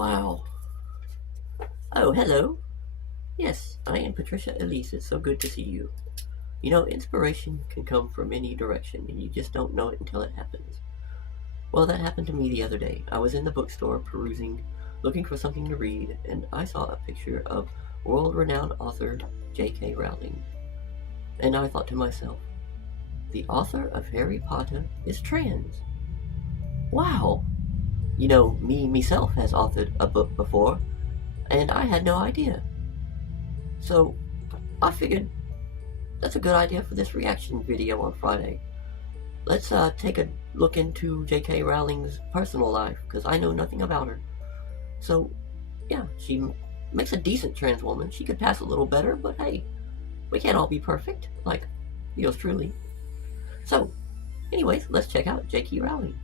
Wow. Oh, hello. Yes, I am Patricia Elise. It's so good to see you. You know, inspiration can come from any direction, and you just don't know it until it happens. Well, that happened to me the other day. I was in the bookstore perusing, looking for something to read, and I saw a picture of world-renowned author J.K. Rowling. And I thought to myself, the author of Harry Potter is trans. Wow! You know, me myself has authored a book before, and I had no idea. So, I figured that's a good idea for this reaction video on Friday. Let's take a look into J.K. Rowling's personal life, because I know nothing about her. So, yeah, she makes a decent trans woman. She could pass a little better, but hey, we can't all be perfect, like yours truly. So, anyways, let's check out J.K. Rowling.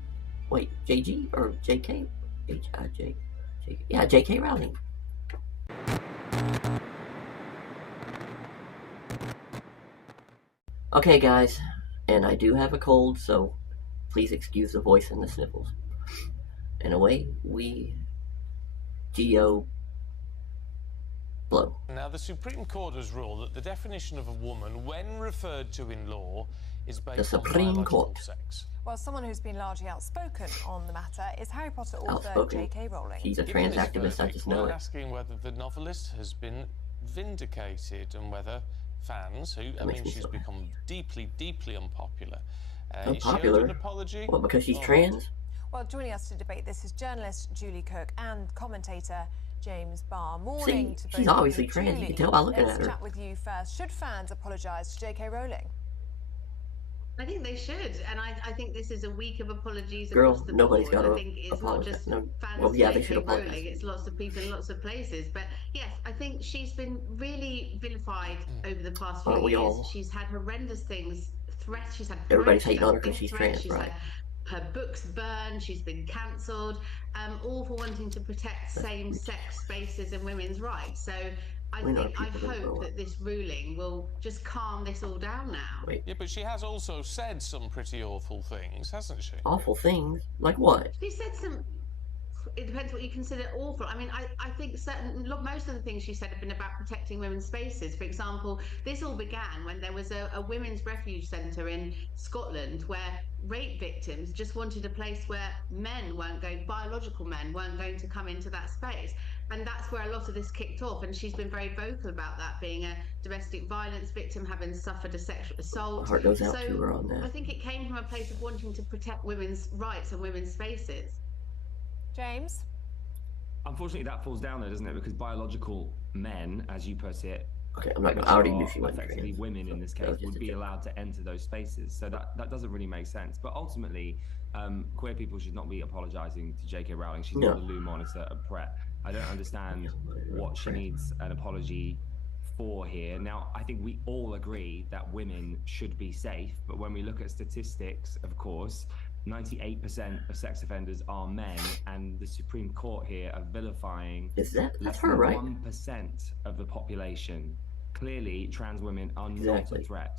Wait, J.G. or J.K.? H-I-J. Yeah, J.K. Rowling. Okay, guys, and I do have a cold, so please excuse the voice and the sniffles. And away we blow. Now, the Supreme Court has ruled that the definition of a woman, when referred to in law, is based on biological sex. Well, someone who's been largely outspoken on the matter is Harry Potter author J.K. Rowling. She's a trans activist, I just know it. We're asking whether the novelist has been vindicated and whether fans, she's become deeply, deeply unpopular. Unpopular? An apology? Well, because she's trans? Well, joining us to debate this is journalist Julie Cook and commentator James Barr. Morning to both. She's obviously trans. You can tell by looking at her. Let's chat with you first. Should fans apologise to J.K. Rowling? I think they should, and I think this is a week of apologies across the nobody's board. got to I think it's apologize. not just fans of J.K. Rowling, it's lots of people in lots of places. But yes, I think she's been really vilified over the past few years. All? She's had horrendous things, threats. She's had everybody's hating on her because she's trans, right? Her books burned, she's been cancelled, all for wanting to protect same-sex spaces and women's rights. So I hope that this ruling will just calm this all down now. Wait. Yeah, but she has also said some pretty awful things, hasn't she? Awful things? Like what? She said some... It depends what you consider awful. I mean, I think most of the things she said have been about protecting women's spaces. For example, this all began when there was a women's refuge centre in Scotland where rape victims just wanted a place where biological men weren't going to come into that space. And that's where a lot of this kicked off. And she's been very vocal about that, being a domestic violence victim, having suffered a sexual assault. Heart goes out to her on that. I think it came from a place of wanting to protect women's rights and women's spaces. James? Unfortunately, that falls down there, doesn't it? Because biological men, as you put it, okay, I'm not going to already knew she effectively women in this case would be allowed to enter those spaces. So that doesn't really make sense. But ultimately, queer people should not be apologising to J.K. Rowling. She's not a Lou monitor of Pret. I don't understand what she needs an apology for here. Now, I think we all agree that women should be safe. But when we look at statistics, of course, 98% of sex offenders are men, and the Supreme Court here are vilifying that's less her, than right? 1% of the population. Clearly, trans women are not a threat.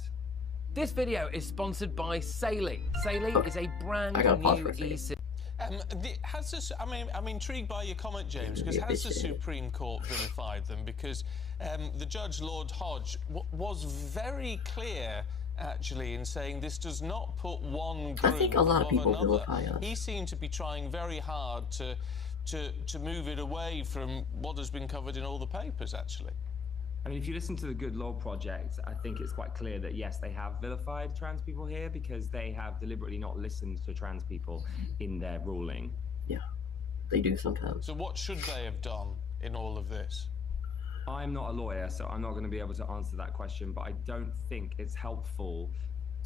This video is sponsored by Sailing. Sailing is a brand new e-city. I'm intrigued by your comment, James, because has the Supreme Court vilified them? Because the judge, Lord Hodge, was very clear actually in saying this does not put one group I think a lot of people another. vilify us. He seemed to be trying very hard to move it away from what has been covered in all the papers, actually. I mean, if you listen to the Good Law Project, I think it's quite clear that, yes, they have vilified trans people here because they have deliberately not listened to trans people in their ruling. Yeah, they do sometimes. So what should they have done in all of this? I'm not a lawyer, so I'm not going to be able to answer that question, but I don't think it's helpful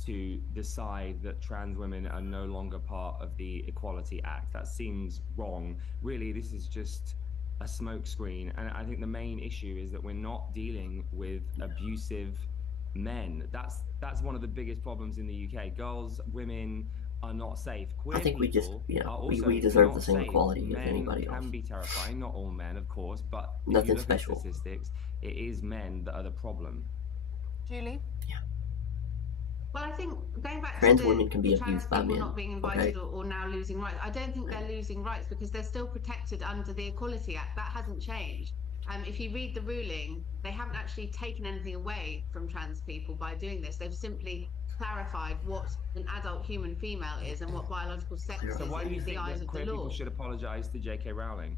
to decide that trans women are no longer part of the Equality Act. That seems wrong. Really, this is just a smokescreen, and I think the main issue is that we're not dealing with abusive men. That's one of the biggest problems in the UK. Girls, women are not safe. Queer I think we just, we deserve the same equality as anybody else. Men can be terrifying, not all men, of course, but nothing if you look special. At statistics, it is men that are the problem. Julie? Yeah. Well, I think going back trans to women can be the trans abused by people men. not being invited or now losing rights, I don't think they're losing rights because they're still protected under the Equality Act. That hasn't changed. If you read the ruling, they haven't actually taken anything away from trans people by doing this. They've simply clarified what an adult human female is and what biological sex is So why do you in the think eyes that of queer the law. people should apologise to J.K. Rowling?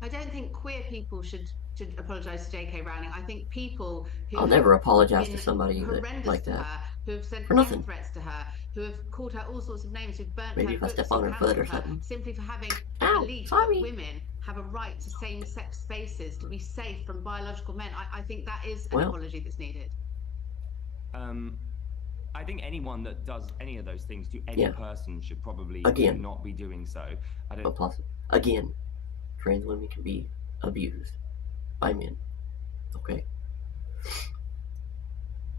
I don't think queer people should apologise to J.K. Rowling. I think people who I'll never apologize to somebody horrendous like to that. her, who have sent For death nothing. threats to her, who have called her all sorts of names, who've burnt Maybe her if I books step and on her foot or cancelled her something. simply for having a Ow, belief sorry. that women have a right to same-sex spaces, to be safe from biological men. I think that is an apology that's needed. I think anyone that does any of those things to any person should probably not be doing so. Again, trans women can be abused by men. Okay?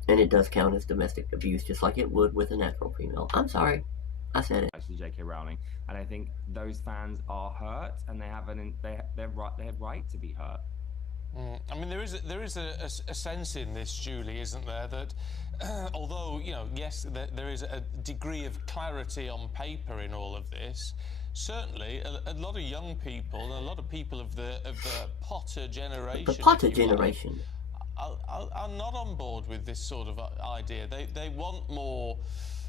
And it does count as domestic abuse, just like it would with a natural female. I'm sorry, I said it. Actually, J.K. Rowling, and I think those fans are hurt, and they have right to be hurt. I mean, there is a sense in this, Julie, isn't there, that although, you know, yes, there is a degree of clarity on paper in all of this, certainly a lot of young people and a lot of people of the Potter generation, the Potter generation, are not on board with this sort of idea. They want more.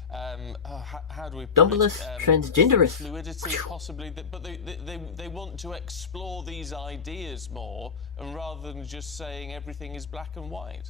How do we put Dumbledore transgenderist fluidity, possibly, but they want to explore these ideas more, and rather than just saying everything is black and white.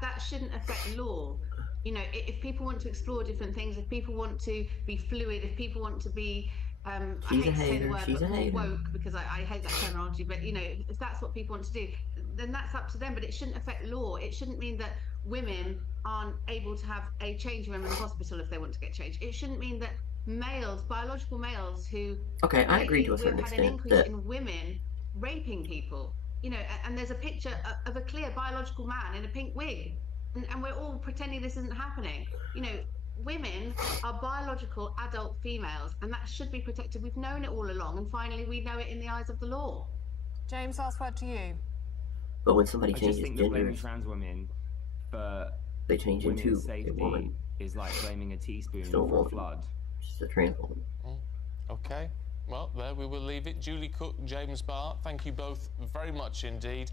That shouldn't affect law. You know, if people want to explore different things, if people want to be fluid, if people want to be I hate to say the word, but more woke, because I hate that terminology, but you know, if that's what people want to do, then that's up to them, but it shouldn't affect law. It shouldn't mean that women aren't able to have a changing room in the hospital if they want to get changed. It shouldn't mean that males, biological males who... Okay, I agree to a certain extent. We've had an increase in women raping people, you know, and there's a picture of a clear biological man in a pink wig, and we're all pretending this isn't happening. You know, women are biological adult females, and that should be protected. We've known it all along, and finally we know it in the eyes of the law. James, last word to you. But when somebody changes I just think genders, blaming trans women for they change into safety a woman. Is like blaming a teaspoon Still for a flood. Just a trans woman. Okay, well, there we will leave it. Julie Cook, James Barr, thank you both very much indeed.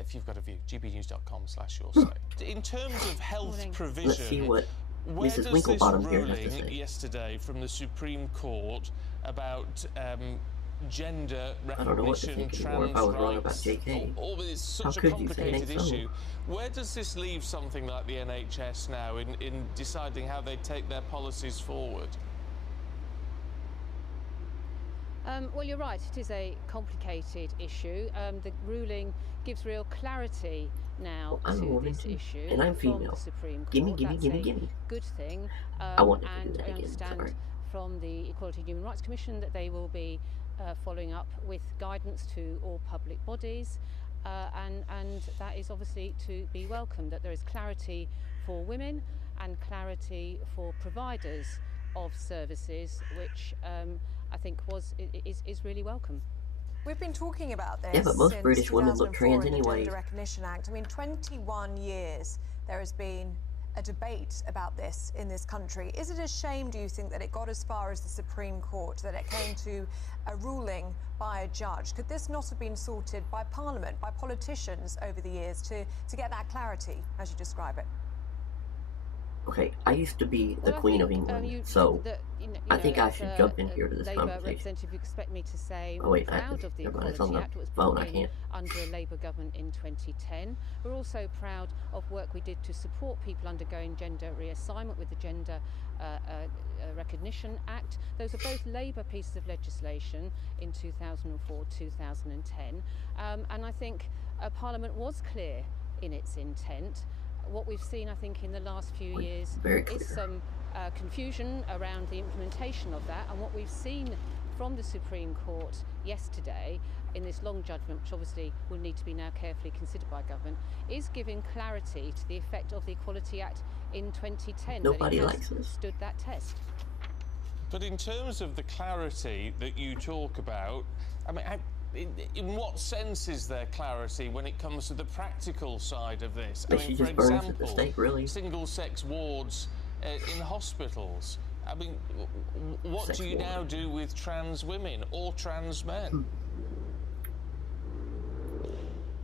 If you've got a view, gbnews.com/your-site. In terms of health provision, let's see what where Mrs. does Winklebottom this here has to ruling say. yesterday from the Supreme Court about gender recognition, trans rights, all this is such a complicated issue. Where does this leave something like the NHS now in deciding how they take their policies forward? Well, you're right, it is a complicated issue. The ruling gives real clarity now to this issue and I'm from female. the Supreme Court. Gimme. Good thing. I want to do and that I again. understand Sorry. from the Equality and Human Rights Commission that they will be following up with guidance to all public bodies, and that is obviously to be welcomed, that there is clarity for women and clarity for providers of services, which I think is really welcome. We've been talking about this but most since British women look 2004 trans in the anyway. Gender Recognition Act. I mean, 21 years there has been a debate about this in this country. Is it a shame, do you think, that it got as far as the Supreme Court, that it came to a ruling by a judge? Could this not have been sorted by Parliament, by politicians over the years to get that clarity, as you describe it? Okay, I used to be the Queen of England, so I think I should jump in here to this Labour conversation. representative, you expect me to say Oh wait, we're proud of the it's on Equality the Act. It was phone, put I in can't. under a Labour government in 2010. We're also proud of work we did to support people undergoing gender reassignment with the Gender Recognition Act. Those are both Labour pieces of legislation in 2004-2010, and I think Parliament was clear in its intent. What we've seen, I think, in the last few years is some confusion around the implementation of that, and what we've seen from the Supreme Court yesterday in this long judgment, which obviously will need to be now carefully considered by government, is giving clarity to the effect of the Equality Act in 2010. Nobody that it likes this. Stood that test. But in terms of the clarity that you talk about, I mean, in what sense is there clarity when it comes to the practical side of this? I mean, for example, stake, really. Single-sex wards in hospitals. I mean, what do you now do with trans women or trans men?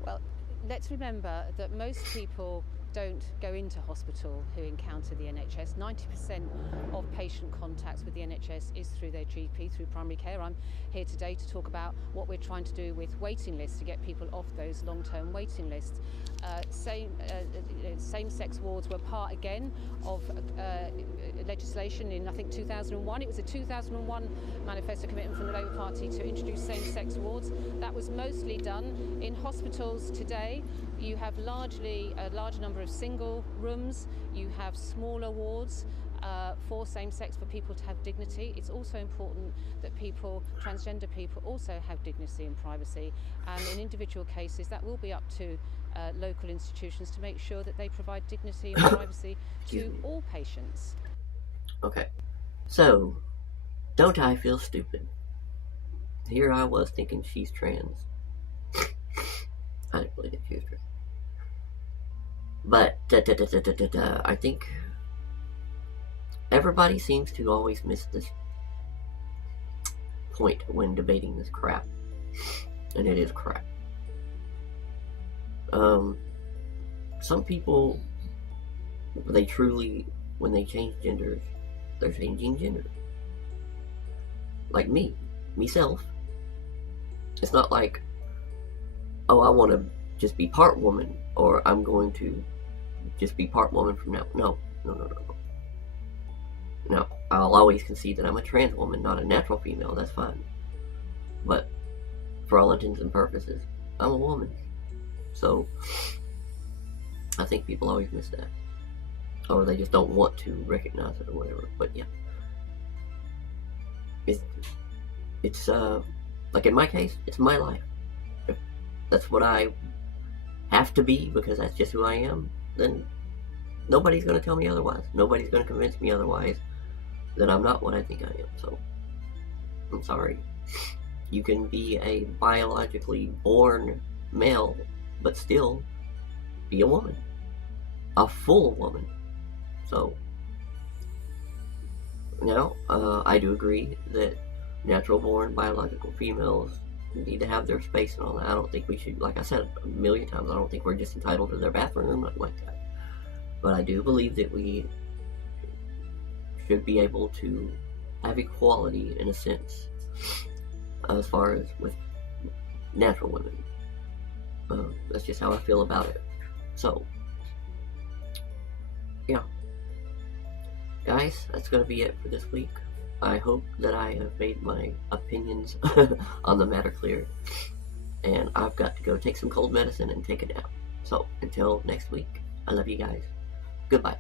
Well, let's remember that most people don't go into hospital who encounter the NHS. 90% of patient contacts with the NHS is through their GP, through primary care. I'm here today to talk about what we're trying to do with waiting lists to get people off those long-term waiting lists. Same-sex wards were part again of legislation in, I think, 2001. It was a 2001 manifesto commitment from the Labour Party to introduce same-sex wards. That was mostly done in hospitals today. You have largely a larger number of single rooms. You have smaller wards for same-sex, for people to have dignity. It's also important that transgender people also have dignity and privacy. And in individual cases, that will be up to local institutions to make sure that they provide dignity and privacy to all patients. Okay, so don't I feel stupid? Here I was thinking she's trans. I didn't believe that she was trans. But I think everybody seems to always miss this point when debating this crap, and it is crap. Some people, they truly, when they change genders, they're changing gender. Like myself. It's not like, oh, I want to just be part woman, or I'm going to just be part woman from now. No. Now, I'll always concede that I'm a trans woman, not a natural female. That's fine. But for all intents and purposes, I'm a woman. So I think people always miss that, or they just don't want to recognize it or whatever. But yeah, it's like in my case, it's my life. If that's what I have to be because that's just who I am, then nobody's going to tell me otherwise. Nobody's going to convince me otherwise that I'm not what I think I am. So I'm sorry. You can be a biologically born male, but still be a woman, a full woman. So now I do agree that natural born biological females need to have their space and all that. I don't think we should, like I said a million times, I don't think we're just entitled to their bathroom or nothing like that. But I do believe that we should be able to have equality in a sense as far as with natural women. That's just how I feel about it. So yeah, guys, that's gonna be it for this week. I hope that I have made my opinions on the matter clear, and I've got to go take some cold medicine and take a nap. So until next week, I love you guys. Goodbye.